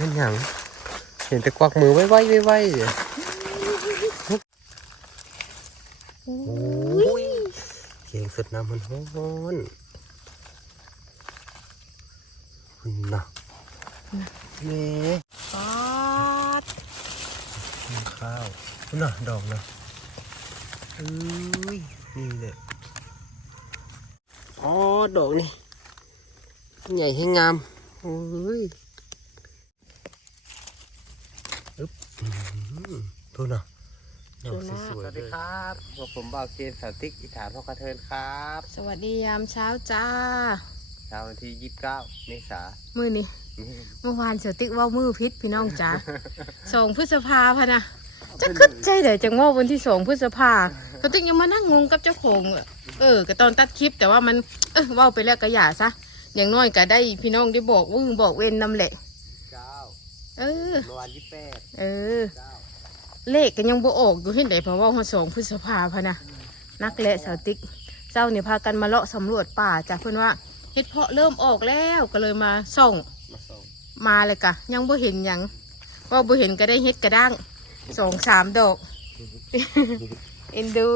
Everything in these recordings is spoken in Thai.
นั่นหยังเห็นแต่กวักมือไว้ไว้ไว้ไว้เดี๋ยวโอ้ยเก่งสุดน้ำมันฮ้อนคุณน่ะแม่ปาดกินข้าวคุณน่ะดอกนะเอ้ยนี่แหละอ๋อดอกนี่ใหญ่ให้งามโอ้ยอึ๊บอื้อ หือดูน่ะดอกสวยๆเลยครับผมบ่าวเกณฑ์สาวติ๊กอิฐานพ่อกระเทินครับสวัสดียามเช้าจ้า เช้าวันที่ 29เมษายมือนี่เมื่อวานเสือติ๊กเว่ามือพิษพี่น้องจ้า สองพฤษภาพะนะจะขึ้นใจเดี๋ยวจังว่าวันที่สองพฤษภาเสือติ๊กยังมานั่งงงกับเจ้าของอะเออก็ตอนตัดคลิปแต่ว่ามัน เออเว่าไปแล้วก็อย่าซะอย่างน้อยก็ได้พี่น้องได้บอกวึ่งบอกเว้นนำแหละ9เออ เมื่อวาน28เออ9 เลขก็ยังบ่ออกอยู่เห็นไดเพราะว่าหัวสองพฤษภาพะนะนักและสาวติ๊กเจ้าเนี่ยพากันมาเลาะสำรวจป่าจ้ะเพื่อนว่าเห็ดเพาะเริ่มออกแล้วก็เลยมาส่องมาเลยกะ ยังบ่เห็นยังว่าบ่เห็นก็ได้เฮ็ดกระด้างสองสามดอกเอ็นดู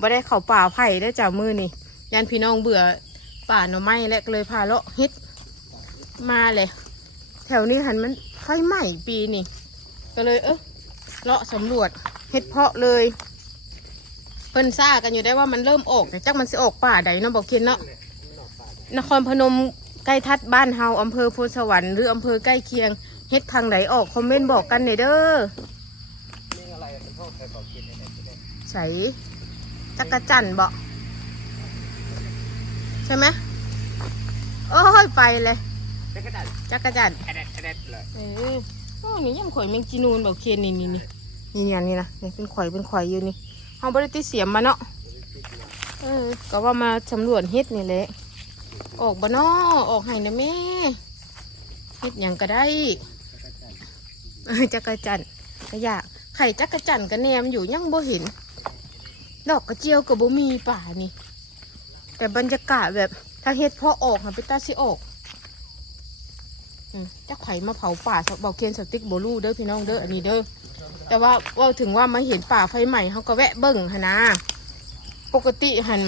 บ่ได้เข้าป่าไผ่ได้จ้ามือนี่ยันพี่น้องเบื่อป่าหน่อไม้แล้วก็เลยพาเลาะเฮ็ดมาเลย แถวนี้หันมันไฟไหม้ปีนี่ ก็เลยเออ เลาะสำรวจเฮ็ดเพาะเลยเพิ่นซ่ากันอยู่ได้ว่ามันเริ่มออกแต่จักมันสิออกป่าใดเนาะบอกเคียนเนาะนครพนมใกล้ทัดบ้านเฮาอำเภอโพนสวรรค์หรืออำเภอใกล้เคียงเฮ็ดทางไหนออกคอมเมนต์บอกกันหน่อยเด้อใครบอกกินอะไรกินได้ใส่จักรจันบอกใช่ไหมโอ้ยไปเลย จักรจันทร์จักรจันแอดแอดเลยเออ โอ้นี่ยังข่อยแมงจีนูนบอกเคนนี่นี่นี่นี่เนี่ยนี่นะนี่เป็นข่อยเป็นข่อยอยู่นี่เฮาบ่ได้ติเสียมมาเนาะเออก็ว่ามาสำรวจเฮ็ดนี่แหละออกบ่เนาะออกให้นะแม่เฮ็ดหยังก็ได้จักรจันทร์ก็อยากไข่จักรจันทร์ก็แนมอยู่ยังบ่เห็น ดอกกระเจียวก็บ่มีป่านี่ แต่บรรยากาศแบบถ้าเฮ็ดพอออกค่ะไปตาสิออก จักไข่มาเผาป่าสเบาเคียนสติ๊กโบลูเด้อพี่น้องเด้ออันนี้เด้อแต่ว่าเว่าถึงว่ามาเห็นป่าไฟใหม่เขาก็แวะเบิ่งหนนะปกติหัน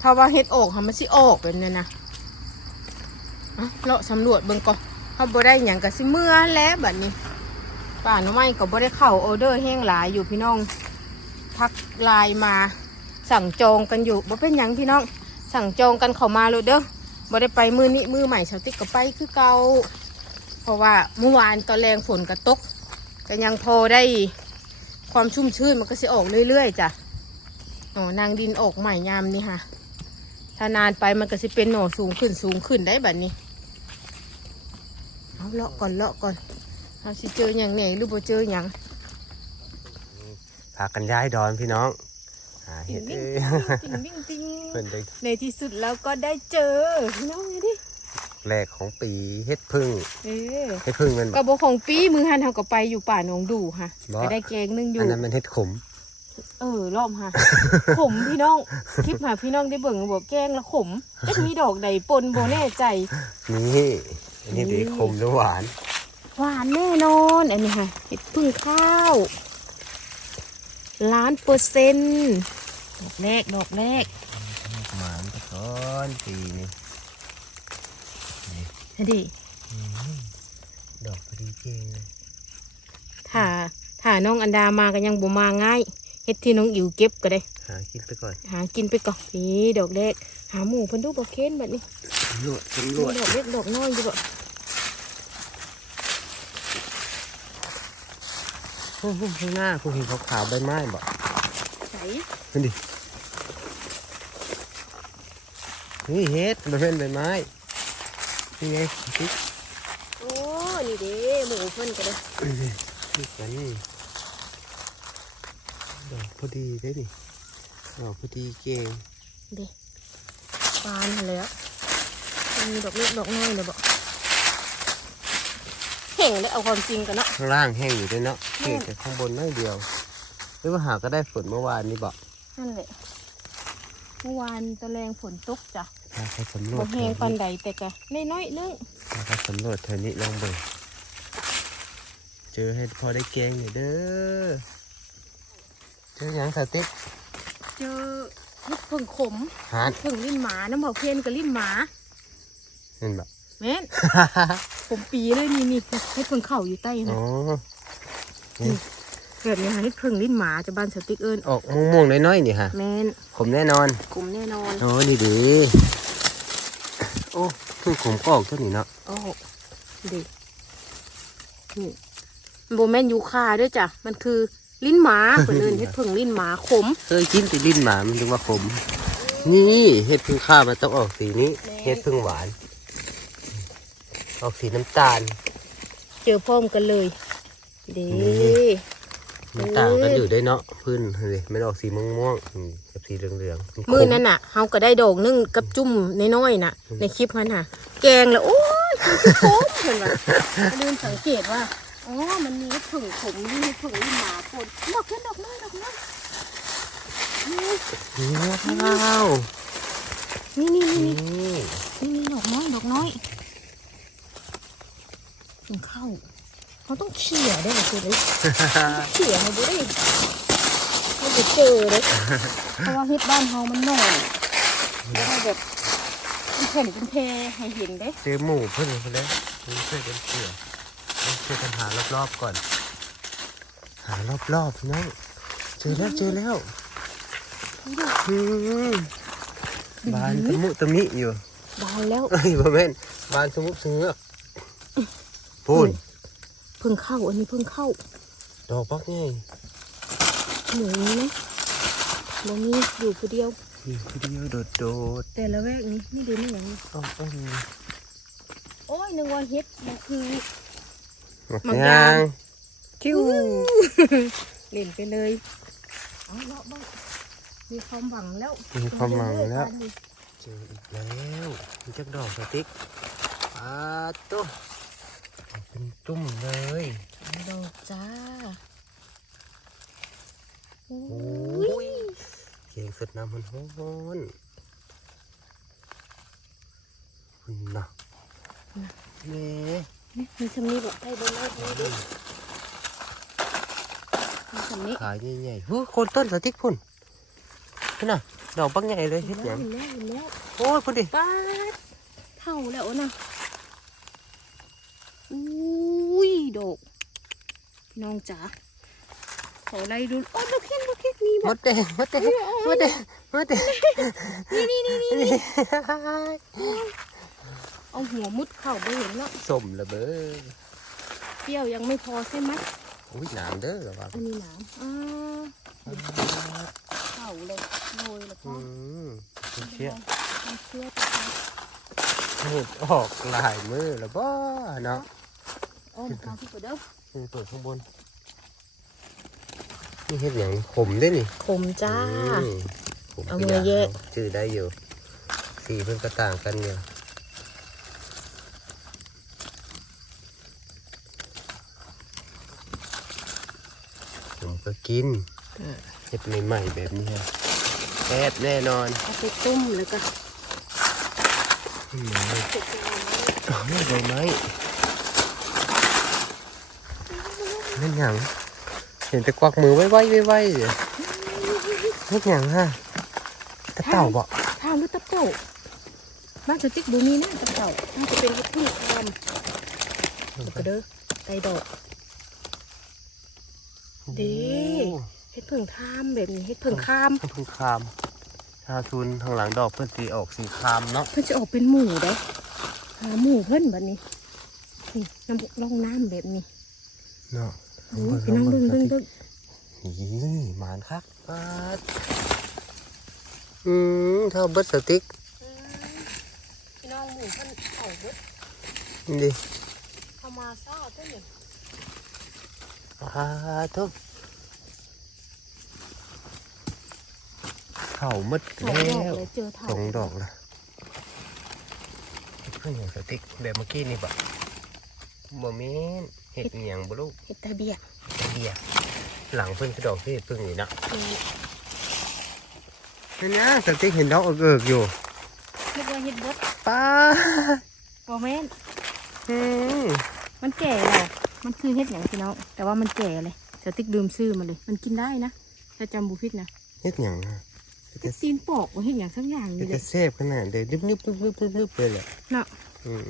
ถ้าว่าเฮ็ดออกค่ะมันสิออกแบบนี้นะอะเลาะสำรวจเบิ่งก่อนเขาบ่ได้หยังก็สิเมื่อแล้วแบัดนี้ ป่าหน่อไม้ก็บ่ได้เข้าออเดอร์แห้งหลายอยู่พี่น้องทักลน์มาสั่งจองกันอยู่บ่เป็นหยังพี่น้องสั่งจองกันเข้ามาเลยเด้อบ่ได้ไปมือนี้มือใหม่ชาวติ๊กก็ไปคือเก่า เพราะว่าเมื่อวานตอนแรงฝนก็ตกก็ยังพอได้ความชุ่มชื้นมันก็สิออกเรื่อยๆจ้ะหน่อนางดินออกใหม่ยามนี่ค่ะ ถ้านานไปมันก็สิเป็นหน่อสูงขึ้นสูงขึ้นได้แบบนี้เอาเลาะก่อนเลาะก่อนเอาสิเจออย่างไหนหรือบ่เจออย่างพากันย้ายดอนพี่น้องหาติเห็งดวิ่เอ้งยติงวิ่งติงเพิ่นได้ในที่สุดแล้วก็ได้เจอพี่น้องไงดิ แรกของปีเฮ็ดพึ่งเออเฮ็ดพึ่งแมันกระบอกของปีมือหันเขาก็ไปอยู่ป่าหนองดูค่ะบ่ไปได้แกงนึงอยู่อันนั้นมันเฮ็ดขม เออรอบค่ะ ขมพี่น้องคลิปหาพี่น้องได้เบิ่งบอกแกงแล้วขมจะมีดอกใดปนโบแน่ใจนี่อันนี้ดีขมหรือหวาน หวานแน่นอนอันนี้ค่ะเห็ดพึ่งข้าวล้านเปอร์เซ็นต์ดอกแรกดอกแรกหวานตะกอนปีนี้อัน ดิดอกพอดีเก่งเลยถ้าถ้าน้องอันดามาก็ยังบ่มาง่ายเฮ็ดที่น้องอิ๋วเก็บก็ได้ หากินไปก่อน หากินไปก่อนนี่ดอกแรกหาหมูเพิ่นดูบอกเค้นแบบนี้สำรวจสำรมีวจดอกเล็กดอกน้อยอยู่บ่โอ้โหข้างหน้ากูเห็นขาวๆใบไม้บ่ใสนั่นดินี่เฮ็ดมันเป็นใบไม้ นี่ไงติ๊กโอ้ นี่เด้หมูเพิ่นก็ได้นี่กันดอกพอดีได้ดิดอกพอดีเก่งเด้บานหั่นแหล้วมันมีดอกเล็กดอกน้อยเลยบ่เห่งเลยเอาความจริงกันเนาะข้างล่างแห้งอยู่ด้วยเนาะแห้เก่งงแต่ข้างบนน้อยเดียวหรือว่าหาก็ได้ฝนเมื่อวานนี้บอกนั่นแหละเมื่อวานตะแรงฝนตกจ้ะ พาไปสำรวบ่จแห้งปานใดแต่ก็น้อยๆนึงพาไปสำรวจเธอนี้ลองเบิ่งเจอให้พอได้แกงอยู่เด้อ เจอหยังสติ๊กเจอเฮ็ดเพิ่งขมหานเพิ่งลิ้นหมาน้ำเผาเคนกับลิ้นหมาเห็นแบบแม่น ผมปีเลยนี่นี่เฮ็ดเพิ่งเข่าอยู่ใต้อ๋นะอแบบนี้ค่ะเฮ็ดเพิ่งลิ้นหมาจะบ้านสติ๊กเอิญออกม่วงๆน้อยๆนี่ค่ะแม่นผมแน่นอน กลุ่มแน่นอน โอ้ดีดีโอ้เพิ่งผมก็ออกเท่านี้เนาะโอ้ดินี่โบแมนยูคาด้วยจ้ะ มันคือลิ้นหมาเปิดเอินเฮ็ดเพิ่งลิ้นหมาขม เคยกินแต่ลิ้นหมามันถึงว่าขม นี่เห็ดพึ่งข้าวมันต้องออกสีนี้แม่เห็ดพึ่งหวาน ออกสีน้ำตาล เจอพร้อมกันเลยเด้นี่ มันต่างกันอยู่ได้เนาะพื้นเลยมันออกสีม่วงๆอืมกับสีเหลืองๆขมือนั้นน่ะเฮาก็ได้ดอกนึงกับจุ่มน้อยๆน่ะ ในคลิปนั้นน่ะ แกงแล้วโอ้ยมันคือขมเห็นว่าลืมสังเกตว่าอ๋อมันมีเฮ็ดเพิ่งขมมีเฮ็ดเพิ่งลิ้นหมาปนดอกขึ้นดอกน้อยดอกน้อยนี่ว้าวนี่นี่นี่นี่นี่นี่ดอกน้อยดอกน้อยถึงเข้า เขาต้องเขี่ยได้ไหมคือเลยเขี่ยเขาดูดิเขาจะเจอเลยเพราะว่าเฮ็ดบ้านเฮามันน้อยแล้วก็แบบเป็นแผ่นเป็นแพรให้เห็นเด้เจอหมูเพิ่นไปแล้วนี่ช่วยกันเสือช่วยกันหารอบๆก่อน หารอบๆน้องเจอแล้วเจอแล้วอืมบานตะมุตะมิอยู่บานแล้วเอ้ยบ่แม่นบานสมุกเสือกพูน เพิ่งเข้า อันนี้เพิ่งเข้า ดอกปักไงหมูนี้นะบ่มีอยู่ผู้เดียวอยู่คนเดียวโดดโดดแต่ละแวกนี้นี่ดูนี่อย่างนี้ๆอ้อมอ้อมโอ้ยนึกว่าเฮ็ดมันคือหมักหมักยายางงคิ้วเล่นไปเลยเอาเลาะบ้างมีความหวังแล้วมีความหวังแล้วไปเรื่อยเจออีกแล้วมีจักดอกสติ๊กปาดตุ๊ เป็นจุ่มเลยๆเอาดอกจ้าโอ้โอ้ยยเกียงสดน้ำมันฮ้อนคุณน่ะแม่นี่มีสำนีบอกให้เบนไล่ให้ดิมีสำนีขายใหญ่ๆเฮ้ยคนต้นสติ๊กพุ่นพุ่นน่ะดอกปักใหญ่เลยเห็เฮ็นดหแล้ยัวงเห็นแล้วเห็นแล้วโอ้ยพุ่นดิป้าดเท่าแล้วนะ อุ้ยดอกพี่น้องจ๋าขอไล่ดูโอ้ยลูกเห็นลูกเห็นมีมบอกดแดงมดแดงมดแดงมดแดงนี่นี่นี่นี่นี่เอาหัวมุดเข่าไปเห็นแล้วสมระเบ้อเปรี้ยวยังไม่พอใช่ไหมอุ้ยหนามเด้อระวังอันนี้หนามอ่าเข่าเลยโรยแล้วก็อืมเชี่ยเอาเชือกไปเห็ดออกหลายมือแล้วบ่เนาะ อ้อมกาวที่กระเด้อนี่เปิดข้างบน นี่เห็ดอย่างขมได้นี่ขมจ้าอืมขมเอากี่มือแยกางชื่อได้อยู่ สีเพิ่นก็ต่างกันอยู่ผมก็กินเห็ดใหม่ๆแบบนี้ฮะแซ่บแน่นอนเอาไปต้มแล้วก็ อืมเก็บไปเอาไว้อ๋อนี่ใบไม้ นั่นหยังเห็นแต่กวักมือไว้ไว้ไว้ไว้เดี๋ยวนั่นหยังฮะตะเต่าบ่ทามหรือตะเต่าบ้านสติ๊กบูมีนะตะเต่าน่าจะเป็นเห็ดพึ่งคามแล้วก็เด้อไก่ดอกดีเห็ดพึ่งทามแบบนี้เห็ดพึ่งคามโอ้พึ่งคามชาทุนทางหลังดอกเพื่อนสีออกสีคามเนาะเพื่อจะออกเป็นหมูได้หาหมูเพิ่นแบบนี้นี่น้ำร่องน้ำแบบนี้เนาะ โอ้ยไปนั่งดึงดึงดึงนี่หมานคักปัดอืมเท่าเบิดสติ๊กพี่น้องหมูเพิ่นเอาเบิดนี่ดิเข้ามาซ่าเพิ่นนี่อ่าทุกเข่ามืดสองแล้ดอกวเลยเจอสเท่าองดอกละเพื่อนอย่างสติ๊กแบบเมื่อกี้นี่บะบ่แม่น เห็ดอหย่างบ่ลูกเห็ดตาเบียเบียร์หลังเพิ่นกระดอกที่เพิ่งนี่นะนี่นั่นนะสติ๊กเห็นดอกเอิกๆอยู่เรียกว่าเห็ดบดป้าบ่แม่นอืมมันแก่แล้วมันคือเฮ็ดอย่างพี่น้องแต่ว่ามันแก่เลยจะติ๊กดื่มซื้อมาเลย มันกินได้นะถ้าจำบุพิษนะเฮ็ดหยังอะเฮ็ดตีนปอกว่าเฮ็ดอย่างสักอย่างเป็นี่นเลจะยเซฟขนาดเดียวนึบนึบนึบนึบนึบนึบเลยแหละเนาะอืม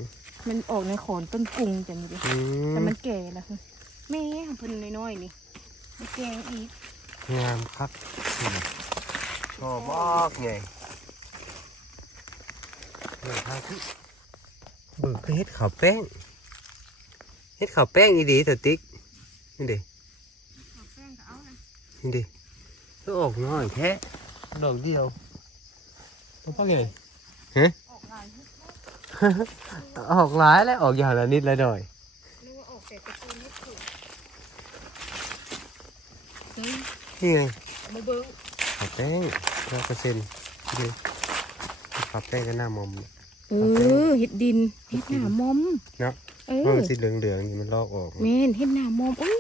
มันออกในขอนต้นกรุงจังเลยอืมแต่มันแก่แล้วแม่เพิ่นน้อยๆนี่มันแกงอีกงามครับอืมชอบมากไงเดี๋ยวพาที่เบิกคือเฮ็ดขาวแป้งเฮ็ดขาวแป้งอีดีแต่ติ๊กนี่เด้แป้งก็เอานะนี่ดิก็ออกน้อยแค่ดอกเดียวแล้วก็ไงฮะ ออกลายออกหลายแล้วออกอย่างละนิดละหน่อยนึกว่าออกแต่กระตูนนิดเดียวเฮ้ยนี่ไงเอามาเบิ้งขาวแป้งร้อยเปอร์เซ็นต์ดิขาวแป้งก็หน้ามอมเออเห็ดดินเห็ดหน้ามอมเนาะเอเพราะอมันสีเหลืองๆนี่มันลอกออกเมนเห็ดหน้ามอมอุ้ย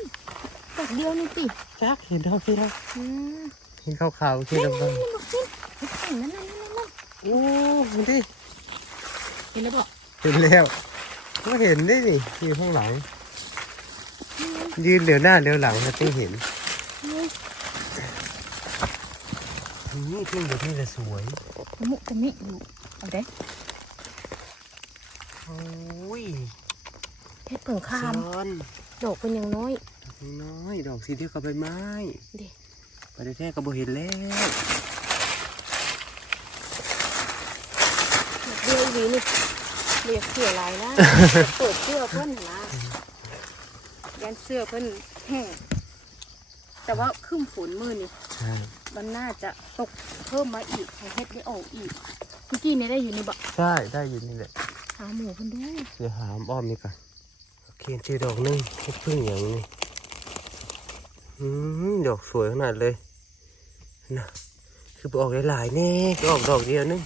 ดอกเดียวนี่ติจักเห็นดอกพี่แล้วอืมเห็นขาวๆที่ดำนั่นนั่นเห็ดแต่งนั่นนั่นนั่นนั่นๆโอ้มันดิ เห็นแล้วบอกเห็นแล้วก็เห็นได้นี่อยู่ข้างหลัง ยืนเดี๋ยวหน้าเดี๋ยวหลังจะต้องเห็นนี่เพิ่งเดี๋ยวนี่จะสวยตะมุตะมิอยู่เอาได้โอ้ยเห็ดเปิ่งคามซ้อนดอกเป็นอย่างน้อยน้อย ดอกสีเดียวกับใบไม้เด็ไปได้แท้ก็บ่เห็นแล้ว ดียวอีหลีนี่เรียกเสือลายนะเปิดเสื้อเพิ่นหั่นนะยันเสื้อเพิ่นแห้งแต่ว่าขึ้นฝนมือนี่ใช่มันน่าจะตกเพิ่มมาอีกให้เฮ็ดได้ออกอีกเมื่อกี้เนี่ยได้อยู่ในบ่ใช่ได้อยู่นี่แหละหาหมูเพิ่นดูเดี๋ยวหามอ้อมนี่ก่อนโอเคเจอดอกหนึงเฮ็ดพึ่งอย่างนี้อืมดอกสวยขนาดเลยนะคือไปออกหลายๆแน่ก็ออกดอกเดียวนึง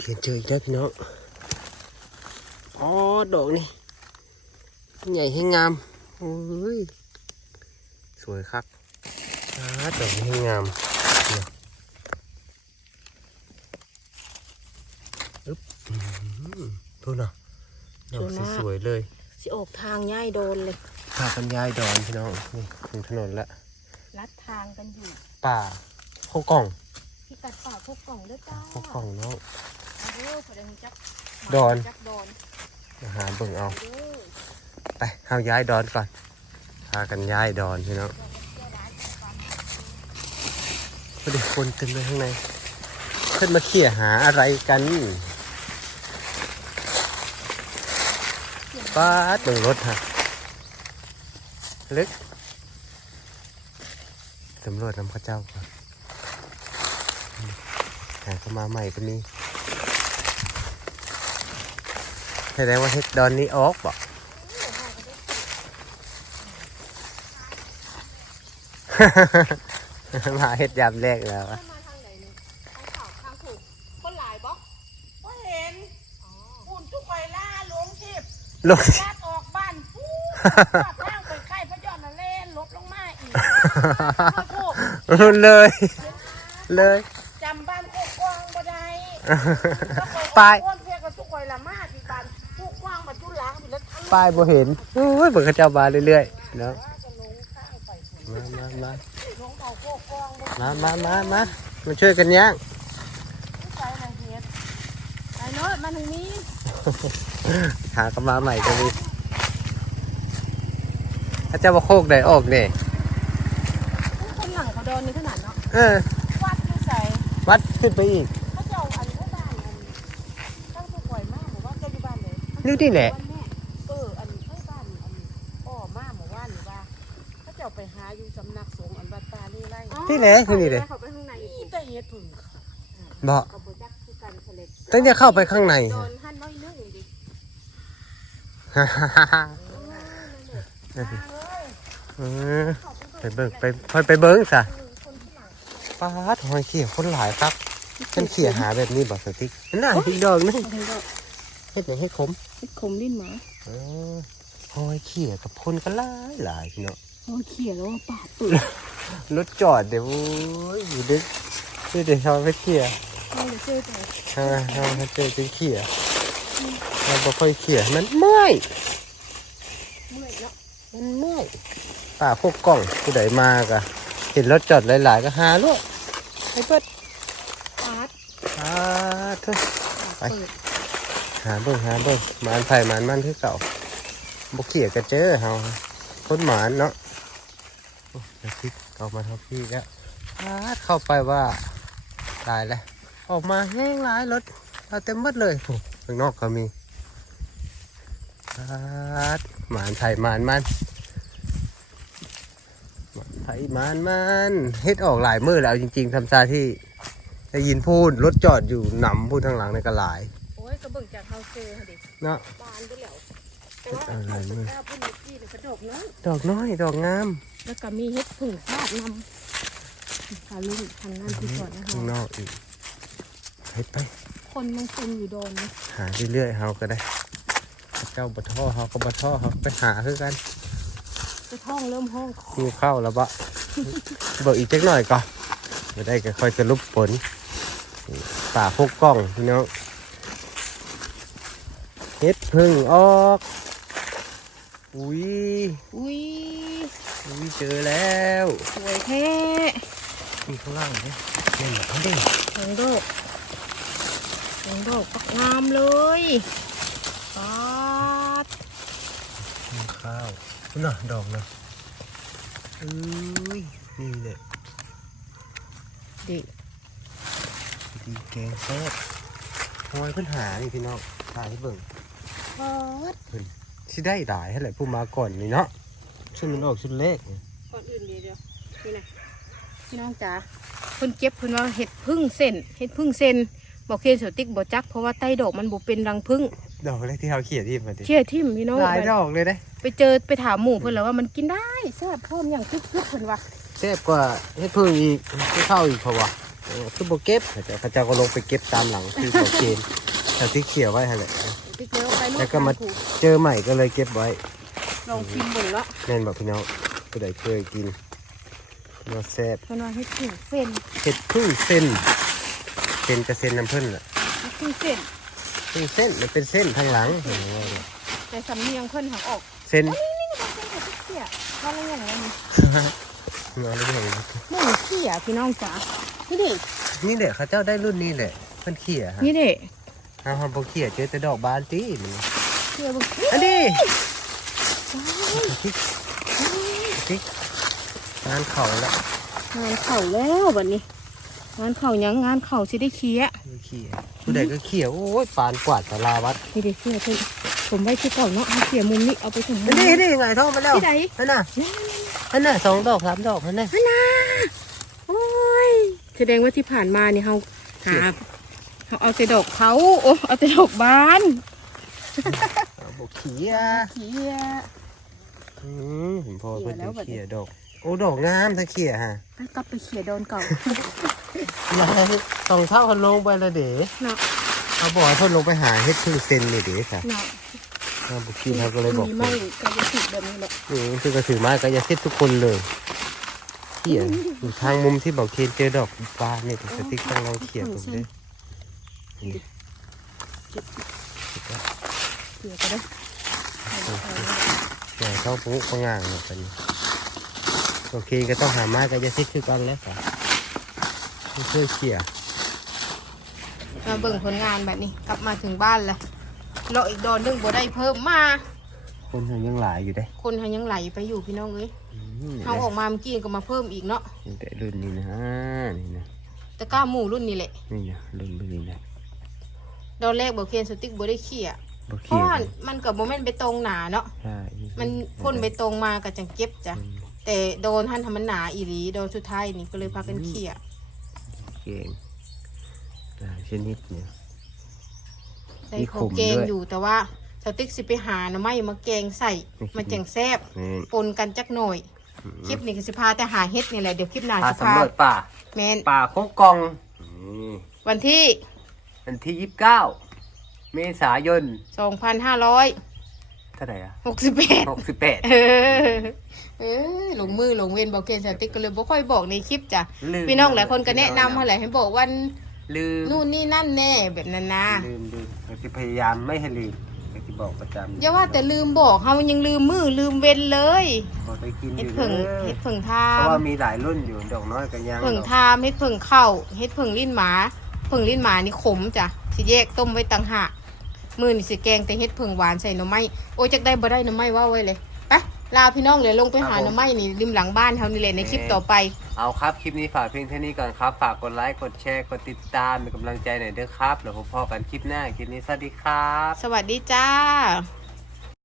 โอเคเจออีกแล้วพี่น้องอ๋อดอกนี่ ใหญ่ให้งามโอ้ยสวยครับอ่าดอกนี้ให้งามนะอึ๊บอืมดูนะดอกสวยๆเลย สิออกทางง่ายโดนเลยพากันย้ายดอนพี่น้องนี่ถึงถนนละลัดทางกันอยู่ ป่าโคกล่องพี่กัดป่าพวกกล่องเด้อจ้าโคกล่องเนาะ เอาเด้อพอได้ฮู้จักดอน จักดอนมาหาเบิ่งเอา เด้อไปเอาย้ายดอนก่อน พากันย้ายดอนพี่น้องพอดีคนเต็มเลยข้างในขึ้นมาเขี่ยหาอะไรกันป้าดเบิ่งรถฮะลึกสำรวจน้ำพระเจ้าก่อนอืมหาเข้ามาใหม่ก็มี แสดงว่าเฮ็ดดอนนี้ออกบ่มาเฮ็ดยามแรกแล้วอะมาทางไหนนี่ทางขาวทางถูกคนหลายบ่ก็เห็นคุณทุกไฟล่าหลวงทิพย์ลง ลาดออกบ้านฟูปากล่างไปใกล้พระยอดน่ะเล่นลบลงมาอีกพวกเลย เลย จำบ้านโคกกว้างบ่ได้ป้ายอ้วน ปแล้วทั้งป้ายบ่เห็นโอ้ยเบิ่งเขาเจ้ามาเรื่อยๆเนาะว่าจะลงข้างไปถึงมามามาลงเอาโคกกว้างบ่มามามามามาช่วยกันย่างผู้ชายมาเฮ็ดไปเนาะมาทางนี้หากันมาใหม่ก็มีเขาเจ้าว่าโคกได้ออกเนี่ยคนหลังเขาโดนในขนาดเนาะเออวัดที่ใส่วัดขึ้นไปอีกเขาเจ้าอันนี้บ้านอันตั้งทุกไฟมากหมู่าจ้าอยู่บ้านเลยนี่นี่แหละ อยู่สำนักสงฆ์อันวัดป่านี่ไร่นี่แหละคือนี่แหละเขาไปข้างในอีนี่กแต่เฮ็ดผึ่งค่ะบ่ก็บ่จักคือกันเสล็ดตั้งแต่เข้าไปข้างในโดนหั่นน้อยนึงดิฮ่าฮ่าฮ่าฮ่าเอ้ยเออไปเบิ่งไปพอยไปเบิ่งซะป้าดหอยเขี่ยคนหลายครับฉันเขี่ยหาแบบนี้บ่สติ๊กน่าอีกดอกนึงอะไรก็เฮ็ดหยังให้ขมเฮ็ดขมลิ้นหมาเออหอยเขี่ยกับคนก็หลายหลายพี่เนาะ โอ้ยเขี่ยแล้วว่าปาดเปื่อยรถจอดเดี๋ยวโอ้ยอยู่ดึกนี่เดี๋ยวเขาไปเขี่ยเอาเลยเชื่อใจฮ่าฮ่าฮ่าเจอจะเขี่ยเราบ่ค่อยเขี่ยมันเมื่อยเมื่อยแล้วอมันเมื่อยป่าพวกกล้องผู้ใดมากะเห็นรถจอดหลาย ๆ ก็หาลูกให้เปิดปาดอ่าเถอะไปเปิดหาเบิ่งหาเบิ่งหมานไผ่หมานมันคือเก่าบุกเขี่ยกระเจอเฮาคนหมานเนาะ โอ้ยพลิกเอามาทับพี่แล้วปาดเข้าไปว่าตายแล้วออกมาแห้งหลายรถเอาเต็มหมดเลยโอ้ข้างนอกก็มีปาดหมานไผ่หมานมันหมานไผ่หมานมันเฮ็ดออกหลายมือแล้วจริงๆทำซาที่ได้ยินพูดรถจอดอยู่หนำพูดทางหลังในกระหลาย โอ้ยก็เบิ่งจากเฮาเจอหั่นดิเนาะบานไปแล้วแต่ว่า อะไรเอามึงตะกร้าพุ่นเมื่อดอกน้อย ดอกงาม แล้วก็มีเฮ็ดผึ่งซาดนำพาลุงทำงานที่ก่อนนะข้างนอกอีกไปไป คนมันคุมอยู่โดนหาเรื่อยๆเฮาก็ได้ เจ้าบัท่อเฮาก็บัท่อเฮาไปหาคือกันจะท่องเริ่มห้องกินข้าแล้วบะบอกอีกเจักหน่อยก่อนไม่ได้ก็ค่อยสรุปผลป่าพกกล้องพี่น้องเฮ็ดพึ่งออก อุ้ยอุ้ยอุ้ยเจอแล้วสวยแท้มีข้างล่างไหมนี่นเขาเด้งแข็งโดกแข็งโดกปักงามเลยปาดมีข้าวน่ะดอกนะอุ้ยนี่แหละดิดีแกงแซ่บหอยเพิ่นหานี่พี่น้องหาให้เบิ่งปาด สิได้หลายให้แหละผู้มาก่อนนี่เนาะชุดมันออกชุดเล็กก่อนอื่นเดี๋ยวเดี๋ยวนี่นะพี่น้องจ๋าเพิ่นเก็บเพิ่นว่าเห็ดพึ่งเส้นเห็ดพึ่งเส้นบอกเคนสติ๊กบอกจักเพราะว่าใต้ดอกมันบ่เป็นรังพึ่งดอกแรกที่เขาเขียนที่มาดิเชื่อทิมพี่น้องหลายดอกเลยเด้ไปเจอไปถามหมู่เพิ่นแล้วว่ามันกินได้แซ่บพร้อมอย่างคึกๆเพิ่นว่าแซ่บกว่าเฮ็ดพึ่งอีกที่เข้าอีกเพราะว่าเออคือบ่เก็บเขาเจ้าเขาเจ้าก็ลงไปเก็บตามหลังที่เขาเกณฑ์ แต่ที่เขียนไว้หั่นแหละติ๊กเดียวไปลูกแล้วก็มาถูกเจอใหม่ก็เลยเก็บไว้ลองชิมเบิ่งละแม่นบอกพี่น้องผู้ใดเคยกินเนาะแซ่บเพิ่นว่าเฮ็ดพึ่งเส้นเห็ดพึ่งเส้นเส้นกับเส้นน้ำผึ้งแหละเฮ็ดพึ่งเส้นพึ่งเส้นมันเป็นเส้นทางหลังเห็นไหมแต่สำเนียงเพิ่นหักออกเส้น นี่นี่บางคนเฮ็ดเสียว่าแล้วอย่างนี้เงาเรื่องนี้หมูเสียพี่น้องจ๋านี่ดินี่แหละเขาเจ้าได้รุ่นนี้แหละเพิ่นเขี่ยฮะนี่ดิ เอาฮอนบ่เขี่ยเจอแต่ดอกบานตีมันเสียบ่อันนี้ติ๊กติ๊กงานเข่าแล้วงานเข่าแล้วบัดนี้ งานเข่ายังงานเข่าสิได้เคี้ยไม่เขี่ยผู้ใดก็เขี่ยโอ้ยปานกวาดสาราวัดนี่ดิเสียเพิ่นผมไว้ที่ก่อนเนาะเอาเสียมุมนี้เอาไปถึงมุอัมนนี้อันนี่ไงท้องมาแล้วที่ไหนอันน่ะอันน่ะสองดอกสามดอกอันน่ะนั่นนะโอ้ยแสดงว่าที่ผ่านมาเนี่ยเขาหา เขาเอาแต่ดอกเขาโอ้เอาแต่ดอกบานเอาบ่เขี่ยเขียอืมผมพอเพิ่นเขี่ยแล้วบัจะดนี้เขี่ยดอก โอ้ดอกงามถ้าเขี่ยฮะไปกลับไปเขียโดนเก่ามาสองเท่าเขาลงไปและเด๋เนาะเขาบอกให้เพิ่นลงไปหาเฮ็ดพึ่งเซนนี่เด๋ค่ะเนาะอ่าบุกี้เขาก็เลยบอกมีเพิ่ไม่นกายสิทธิ์แบบนี้แหละอืมคือกระถือไม้ก็จะเซ็ตทุกคนเลยเขี่ยอยู่ทางมุมที่บอกเคนเจอดอกฟ้าเนี่ยสติ๊กต้องลองเขี่ยผมด้วย นี่เขียก็ได้แหน่เข้าปุ๊บก็ง่างเนี่ยเป็นโอเคก็ต้องหาไม้ก็จะเซ็ตคือกันแล้วค่ะไม่เคยเขี่ยมาเบิ่งผลงานแบบนี้ กลับมาถึงบ้านแล้วเราอีกดอนหนึงบ่ได้เพิ่มมา คนยังหลายอยู่เด้ คนเขายังไหลไปอยู่พี่น้องเอ้ยอืมเขาออกมาเมื่อกี้ก็มาเพิ่มอีกเนาะแต่รุ่นนี้นะนี่นะแต่กล้าหมู่รุ่นนี้แหละนี่นะรุ่นนี้นะ ดอนแรกบอกเคนสติ๊กบ่ได้เขี่ยบ่เพเขี่ราะยว่ามันกับโมเมนต์ไปตรงหนาเนาะใช่มันพ่นไปตรงมากับจังเก็บจ้ะอืมแต่โดนท่านทำมันหนาอีหลีโดนสุดท้ายนี่ก็เลยพากันเขี่ยเก่งหลายชนิดเนี่ย ได้มีขของมแกงด้วยอยู่แต่ว่าสติ๊กสิไปหาหน่อไม้มาแกงใส่ไม่คิดมาแจงแซบนี่ปนกันจักหน่อย คลิปนี้ก็สิพาแต่หาเฮ็ดนี่แหละเดี๋ยวคลิปหน้าป่าสิพาสำรวจป่าแมนป่าโคกกองนี่วันที่ วันที่ยี่สิบเก้าเมษายน2568เท่าไหร่อะเหกสิบแปดออเออลงมือลงเวนบอกเกณฑ์สติ๊กก็เลยบ่ค่อยบอกในคลิปจ้ะลืม พี่น้องหลายคนก็แนะนำมาแหละให้บอกวันลืมนู่นนี่นั่นแน่แบบนั้นนะลืมลืมเราจะพยายามไม่ให้ลืมเราจะบอกประจำอย่าว่าแต่ลืมบอกเฮายังลืมมือลืมเว้นเลยบอกไปกินอเฮ็ดยู่เพิ่งเด้อเฮ็ดเพิ่งทาเพราะมว่ามีหลายรุ่นอยู่ดอกน้อยกันยังเพิ่งดอกทามเฮ็ดเพิ่งเข้าเฮ็ดเพิ่งลิ้นหมา เพิ่งลิ้นหมานี่ขมจ้ะสิแยกต้มไว้ต่างหากมื้อนี่สิแกงแต่เฮ็ดเพิ่งหวานใส่หน่อไม้โอ้ยจักได้บ่ได้หน่อไม้ว่าไว้เลยไปลาพี่น้องเลยลงไปหาหน่อไม้นี่ริมหลังบ้านเฮานี่แหละในคลิปต่อไป เอาครับคลิปนี้ฝากเพียงเท่านี้ก่อนครับ ฝากกดไลค์กดแชร์กดติดตามเป็นกำลังใจหน่อยเด้อครับเดี๋ยวพบกันคลิปหน้าคลิปนี้สวัสดีครับ สวัสดีจ้า